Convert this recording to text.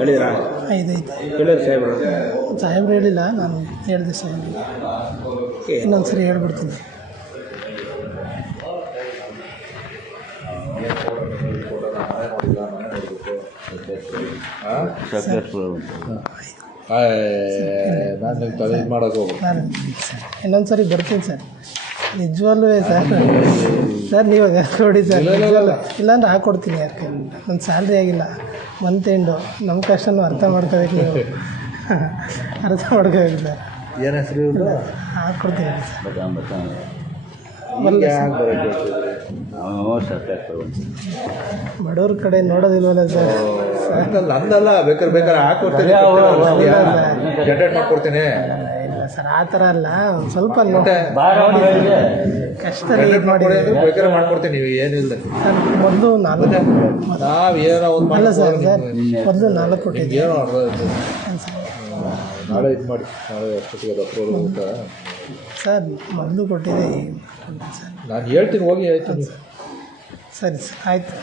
ಹೇಳಿದ್ರಾ? 5 ಐತೆ. ಹೇಳಿದ್ರು ಸಾಹೇಬ್ರು? ಸಾಹೇಬ್ರು ಹೇಳಿಲ್ಲ, ನಾನು ಹೇಳಿದೆ ಸಾಹೇಬ್ರಿಗೆ. ಇನ್ನೊಂದು ಸರಿ ಹೇಳ್ಬಿಡ್ತೀನಿ. ನಾನು ಇನ್ನೊಂದು ಸರಿ ಬರ್ತೀನಿ ಸರ್, ನಿಜವಲ್ಲೂ ಸರ್ ನೀವು ನೋಡಿ ಸರ್, ಇಲ್ಲಾಂದ್ರೆ ಹಾಕ್ಕೊಡ್ತೀನಿ. ಯಾಕೆ ನನ್ನ ಸ್ಯಾಲ್ರಿ ಆಗಿಲ್ಲ, ಮಂತ್ ಎಂಡು, ನಮ್ಮ ಕಷ್ಟನೂ ಅರ್ಥ ಮಾಡ್ಕೋಬೇಕು ನೀವು. ಅರ್ಥ ಮಾಡ್ಕೋಬೇಕು ಸರ್. ಏನು ಹೆಸರು ಹಾಕ್ಕೊಡ್ತೀನಿ ಬಡವ್ರ ಕಡೆ ನೋಡೋದಿಲ್ವಲ್ಲ ಸರ್. ನಂದಲ್ಲ, ಬೇಕಾದ್ರೆ ಹಾಕೊಡ್ತೀನಿ, ಜನರೇಟ್ ಮಾಡ್ಕೊಡ್ತೀನಿ. ಇಲ್ಲ ಸರ್, ಆ ಥರ ಅಲ್ಲ, ಒಂದು ಸ್ವಲ್ಪ ಕಷ್ಟ ಮಾಡಿ ಬೇಕಾದ್ರೆ ಮಾಡ್ಕೊಡ್ತೀನಿ. ನೀವು ಏನಿಲ್ಲ ಸರ್, ಮೊದಲು 4 ನಾವು ಏನೋ ಒಂದು ಅಲ್ಲ ಸರ್, ಮೊದಲು 4 ಕೊಟ್ಟಿದ್ದೆ. ಏನೋ ನಾಳೆ ಇದು ಮಾಡಿ, ನಾಳೆ ಅಷ್ಟೊತ್ತಿಗೆ ಊಟ ಸರ್ ಮೊದಲು ಕೊಟ್ಟಿದ್ದೆ ಸರ್. ನಾನು ಹೇಳ್ತೀನಿ, ಹೋಗಿ ಆಯ್ತು. ಸರಿ ಸರ್, ಆಯಿತು.